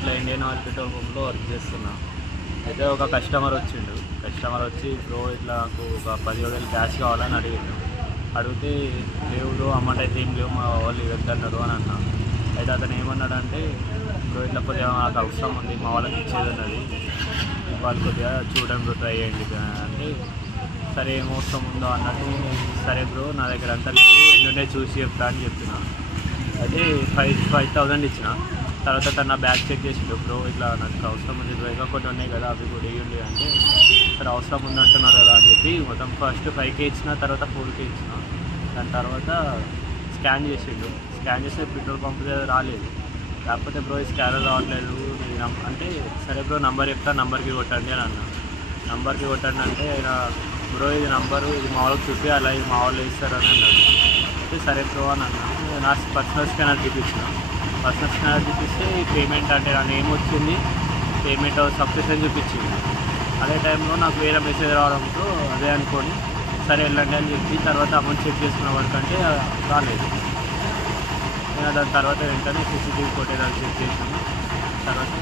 ఇట్లా Indian oil petrol పంప్లో work చేస్తున్నా. అయితే ఒక కస్టమర్ వచ్చి బ్రో ఇట్లా నాకు ఒక 10,000 క్యాష్ కావాలని అడిగితే లేవు బ్రో, అమౌంట్ అయితే ఏం లేవు, మా వాళ్ళు ఇవ్వద్దన్నారు అని అన్నా. అయితే అతను ఏమన్నాడంటే, బ్రో ఇట్లా కొద్దిగా నాకు అవసరం ఉంది, మా వాళ్ళకి ఇచ్చేది ఉన్నది, వాళ్ళు కొద్దిగా చూడండి బ్రో, ట్రై చేయండి అంటే, సరే ఏం అవసరం ఉందో అన్నట్టు, సరే బ్రో నా దగ్గర అంతా లేవు, ఎన్నుండే చూసి చెప్తా అని చెప్పిన. అయితే 5,000 ఇచ్చిన. తర్వాత తను నా బ్యాగ్ చెక్ చేసిండు, బ్రో ఇట్లా నాకు అవసరం ఉంది బ్రో, ఇంకా కొన్ని ఉన్నాయి కదా అవి కూడా వేయండి అంటే, సరే అవసరం ఉంది అంటున్నారు కదా అని చెప్పి మొత్తం ఫస్ట్ 5K ఇచ్చిన, తర్వాత 4K ఇచ్చిన. దాని తర్వాత స్కాన్ చేస్తే పెట్రోల్ పంప్ దగ్గర రాలేదు. కాకపోతే బ్రో ఈ స్కానర్ రావట్లేదు అంటే, సరే బ్రో నంబర్ చెప్తా, నంబర్కి కొట్టండి అని అన్నా. నంబర్కి కొట్టండి అంటే ఆయన, బ్రో ఇది నంబరు, ఇది మా వాళ్ళకి చూపి అలా ఇది మా వాళ్ళు ఇస్తారని అన్నాడు. అయితే సరే బ్రో అని అన్నా. నా పర్సనల్ స్కానర్ చూపించిన. పర్సనల్ స్కానర్ చూపిస్తే ఈ పేమెంట్ అంటే నా నేమ్ వచ్చింది, పేమెంట్ సబ్స్క్రిప్షన్ చూపించింది. అదే టైంలో నాకు వేరే మెసేజ్ రావడంతో అదే అనుకొని సరే వెళ్ళండి అని చెప్పి తర్వాత అమౌంట్ చెక్ చేసుకున్న వరకంటే రాలేదు. నేను దాని తర్వాత వెంటనే CCTV ఫుటేజ్ చెక్ చేసాను. తర్వాత